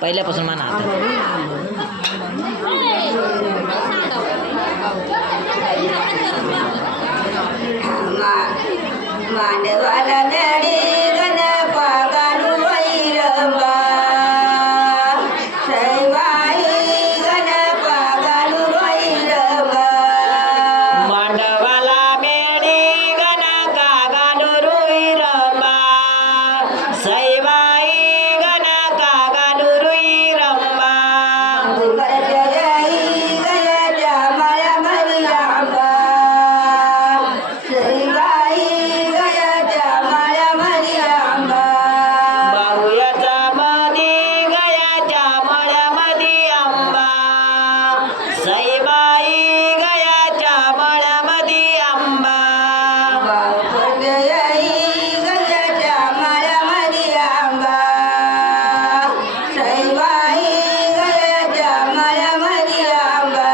पहिल्यापासून म्हणा आता. मांडवाला नडी गणपा गाणू वैरंबा शैवाई गणपा गाणू वैरंबा मांडवाला मेडी गणका गाणूरू रंबा सैवाई गणका गाणूरू रंबा करजई गयाच्या माया मरियांबा शैवाई गयाच्या माया मरियांबा बाहुयाचा मधी गयाच्या मळ्यामध्ये आंबा सैबाई गयाच्या मळ्यामध्ये आंबा करजई गयाच्या माया मरियांबा शैवाई गयाच्या माया मरियांबा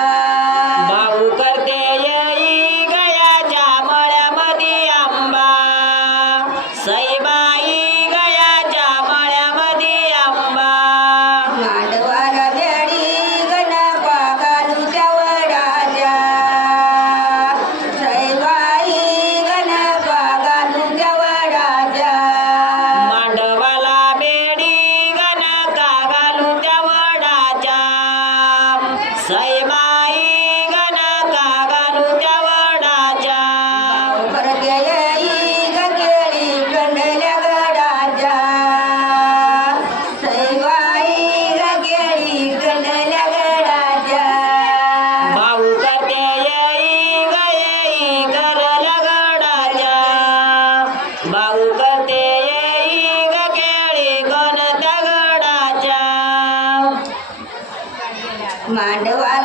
भाऊ करते येई गयाच्या मळ्यामध्ये आंबा सैबाई गयाच्या मळ्यामध्ये आंबा मांडवाला बेडी गणपा गालूच्या वडाच्या शैवाई गणपा गालूच्या वडाच्या मांडवाला बेडी गणका घालूच्या वडाच्या सैबाई गणका घालूच्या वडाच्या परत येई गकेळी गंडल्या गडाच्या शैवाई गकेळी गंडल्या गडाच्या भाऊ करते येई गयई करला गडाच्या भाऊ करते येई गकेळी गणत्या गडाच्या मांडवा